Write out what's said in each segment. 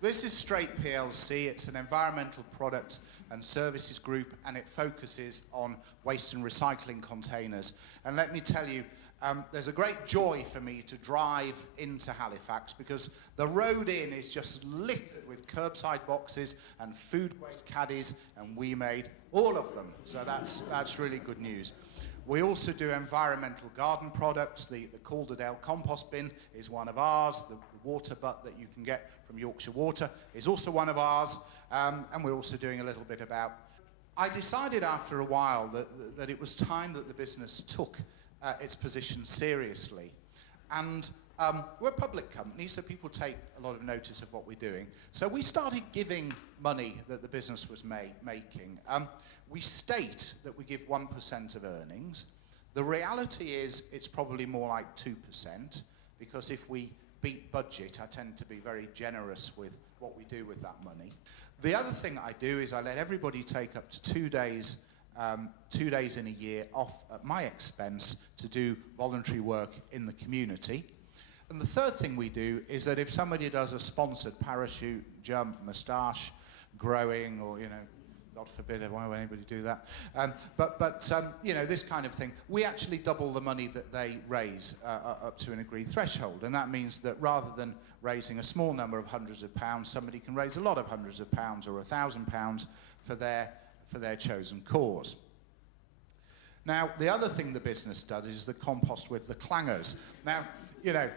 This is Straight PLC. It's an environmental products and services group, and it focuses on waste and recycling containers. And let me tell you, there's a great joy for me to drive into Halifax because the road in is just littered with curbside boxes and food waste caddies, and we made all of them. So that's really good news. We also do environmental garden products. The Calderdale compost bin is one of ours. The water butt that you can get from Yorkshire Water is also one of ours. And we're also doing a little bit about... I decided after a while that it was time that the business took its position seriously. And we're a public company, so people take a lot of notice of what we're doing. So we started giving money that the business was making. We state that we give 1% of earnings. The reality is it's probably more like 2%, because if we beat budget, I tend to be very generous with what we do with that money. The other thing I do is I let everybody take up to 2 days in a year off at my expense to do voluntary work in the community. And the third thing we do is that if somebody does a sponsored parachute, jump, moustache growing, or, God forbid, why would anybody do that? But this kind of thing, we actually double the money that they raise up to an agreed threshold. And that means that rather than raising a small number of hundreds of pounds, somebody can raise a lot of hundreds of pounds or £1,000 for their chosen cause. Now, the other thing the business does is the compost with the clangers. Now,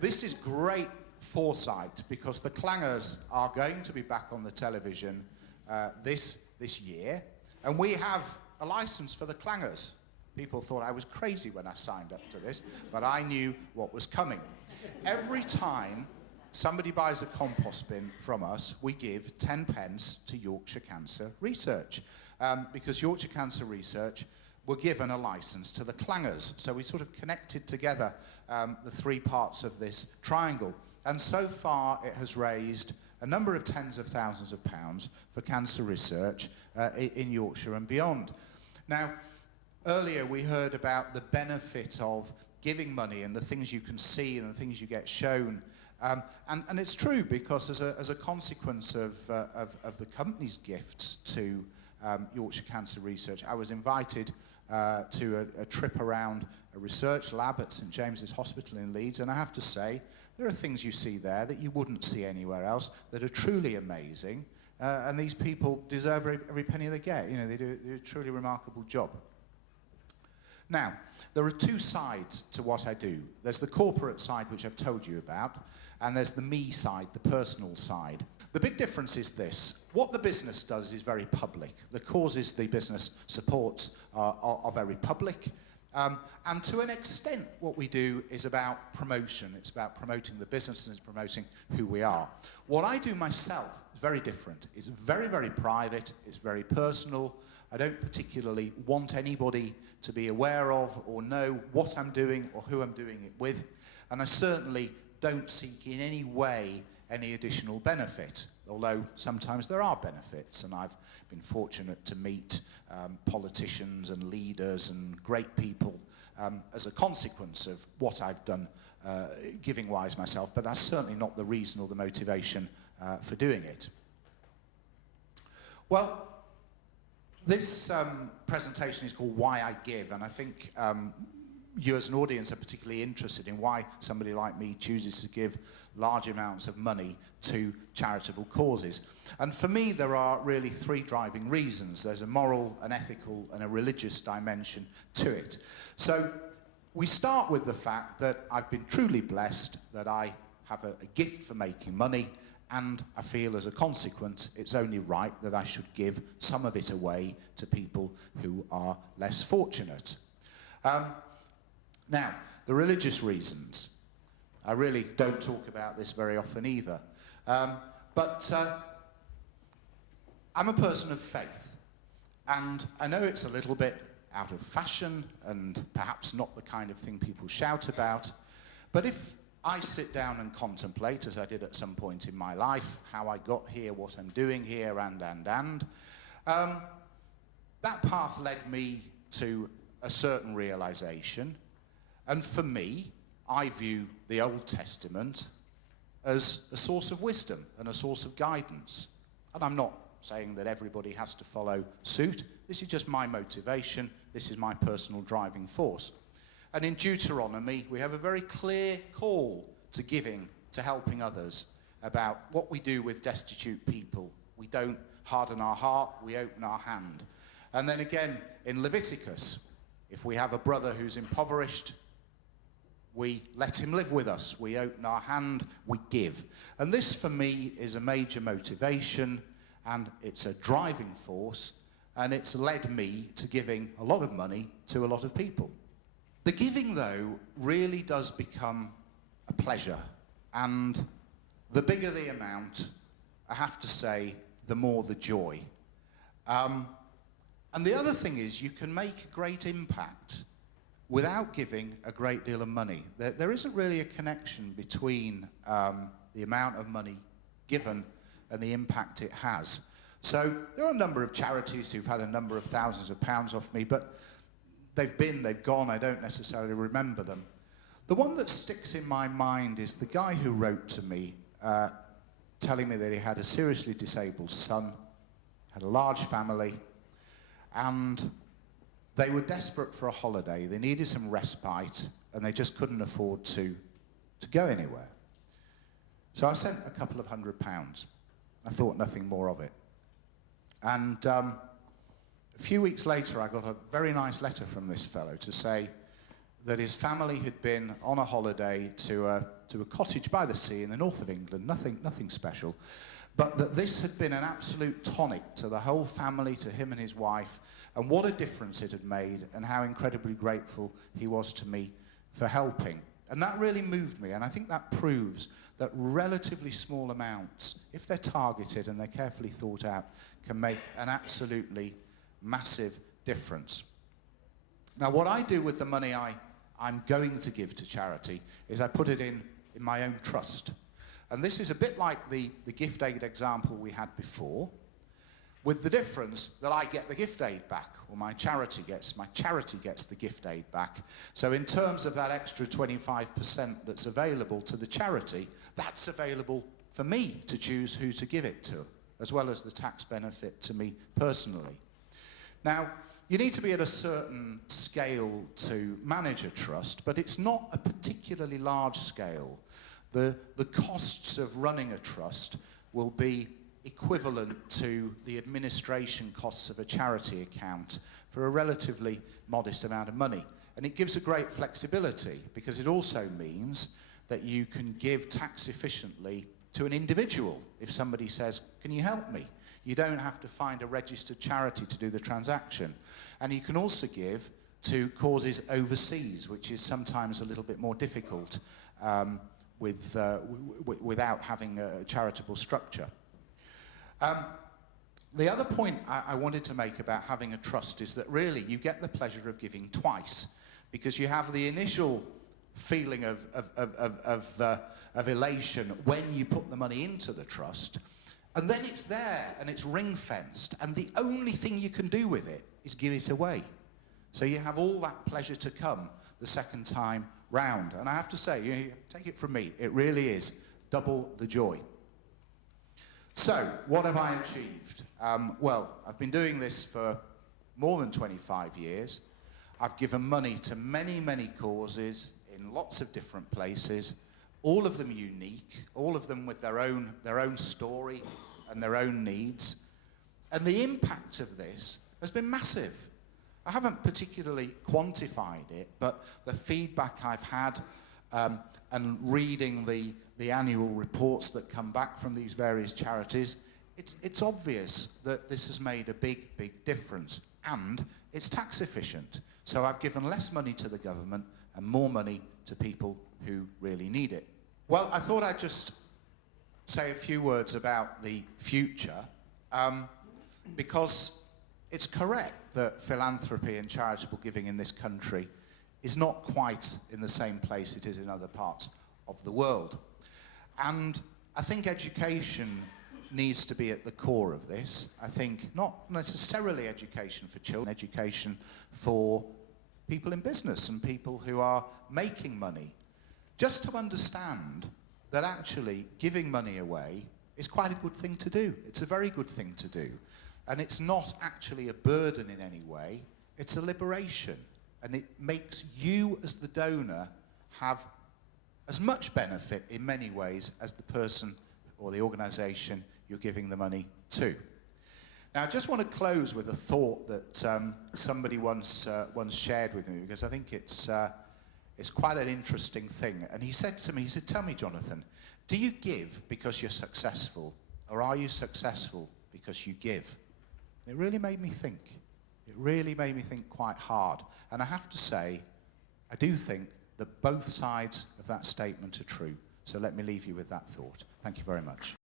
this is great foresight because the clangers are going to be back on the television this year, and we have a license for the clangers. People thought I was crazy when I signed up to this, but I knew what was coming. Every time somebody buys a compost bin from us, we give 10 pence to Yorkshire Cancer Research, because Yorkshire Cancer Research were given a license to the clangers. So we sort of connected together the three parts of this triangle. And so far it has raised a number of tens of thousands of pounds for cancer research in Yorkshire and beyond. Now, earlier we heard about the benefit of giving money and the things you can see and the things you get shown. And it's true, because as a consequence of the company's gifts to Yorkshire Cancer Research, I was invited to a trip around a research lab at St James's Hospital in Leeds, and I have to say, there are things you see there that you wouldn't see anywhere else that are truly amazing, and these people deserve every penny they get. They do a truly remarkable job. Now, there are two sides to what I do. There's the corporate side, which I've told you about, and there's the me side, the personal side. The big difference is this. What the business does is very public. The causes the business supports are very public. And to an extent, what we do is about promotion. It's about promoting the business, and it's promoting who we are. What I do myself is very different. It's very, very private. It's very personal. I don't particularly want anybody to be aware of or know what I'm doing or who I'm doing it with. And I certainly don't seek in any way any additional benefit, although sometimes there are benefits, and I've been fortunate to meet politicians and leaders and great people as a consequence of what I've done giving-wise myself, but that's certainly not the reason or the motivation for doing it. Well, this presentation is called Why I Give, and I think you as an audience are particularly interested in why somebody like me chooses to give large amounts of money to charitable causes. And for me, there are really three driving reasons. There's a moral, an ethical, and a religious dimension to it. So we start with the fact that I've been truly blessed, that I have a gift for making money, and I feel as a consequence it's only right that I should give some of it away to people who are less fortunate. Now, the religious reasons. I really don't talk about this very often either. But I'm a person of faith. And I know it's a little bit out of fashion and perhaps not the kind of thing people shout about. But if I sit down and contemplate, as I did at some point in my life, how I got here, what I'm doing here, that path led me to a certain realization. And for me, I view the Old Testament as a source of wisdom and a source of guidance. And I'm not saying that everybody has to follow suit. This is just my motivation. This is my personal driving force. And in Deuteronomy, we have a very clear call to giving, to helping others, about what we do with destitute people. We don't harden our heart, we open our hand. And then again, in Leviticus, if we have a brother who's impoverished, we let him live with us. We open our hand, we give. And this, for me, is a major motivation, and it's a driving force, and it's led me to giving a lot of money to a lot of people. The giving, though, really does become a pleasure, and the bigger the amount, I have to say, the more the joy. And the other thing is, you can make a great impact without giving a great deal of money. There isn't really a connection between the amount of money given and the impact it has. So there are a number of charities who've had a number of thousands of pounds off me, but they've gone, I don't necessarily remember them. The one that sticks in my mind is the guy who wrote to me telling me that he had a seriously disabled son, had a large family, and they were desperate for a holiday. They needed some respite, and they just couldn't afford to go anywhere. So I sent a couple of £100. I thought nothing more of it. And a few weeks later, I got a very nice letter from this fellow to say that his family had been on a holiday to a cottage by the sea in the north of England, nothing special, but that this had been an absolute tonic to the whole family, to him and his wife, and what a difference it had made, and how incredibly grateful he was to me for helping. And that really moved me, and I think that proves that relatively small amounts, if they're targeted and they're carefully thought out, can make an absolutely massive difference. Now, what I do with the money I'm going to give to charity is I put it in my own trust. And this is a bit like the gift aid example we had before, with the difference that I get the gift aid back, or my charity gets the gift aid back. So in terms of that extra 25% that's available to the charity, that's available for me to choose who to give it to, as well as the tax benefit to me personally. Now, you need to be at a certain scale to manage a trust, but it's not a particularly large scale. The costs of running a trust will be equivalent to the administration costs of a charity account for a relatively modest amount of money. And it gives a great flexibility, because it also means that you can give tax efficiently to an individual. If somebody says, "Can you help me?" You don't have to find a registered charity to do the transaction. And you can also give to causes overseas, which is sometimes a little bit more difficult without having a charitable structure. The other point I wanted to make about having a trust is that really you get the pleasure of giving twice, because you have the initial feeling of elation when you put the money into the trust, and then it's there and it's ring-fenced, and the only thing you can do with it is give it away. So you have all that pleasure to come the second time round. And I have to say, you take it from me, it really is double the joy. So, what have I achieved? Well, I've been doing this for more than 25 years. I've given money to many, many causes in lots of different places, all of them unique, all of them with their own story and their own needs. And the impact of this has been massive. I haven't particularly quantified it, but the feedback I've had and reading the annual reports that come back from these various charities, it's obvious that this has made a big, big difference. And it's tax efficient. So I've given less money to the government and more money to people who really need it. Well, I thought I'd just say a few words about the future, because it's correct that philanthropy and charitable giving in this country is not quite in the same place it is in other parts of the world. And I think education needs to be at the core of this. I think not necessarily education for children, education for people in business and people who are making money, just to understand that actually giving money away is quite a good thing to do. It's a very good thing to do. And it's not actually a burden in any way, it's a liberation. And it makes you as the donor have as much benefit in many ways as the person or the organisation you're giving the money to. Now, I just want to close with a thought that somebody once shared with me, because I think it's quite an interesting thing. And he said to me, he said, "Tell me, Jonathan, do you give because you're successful, or are you successful because you give?" And it really made me think. It really made me think quite hard. And I have to say, I do think that both sides of that statement are true. So let me leave you with that thought. Thank you very much.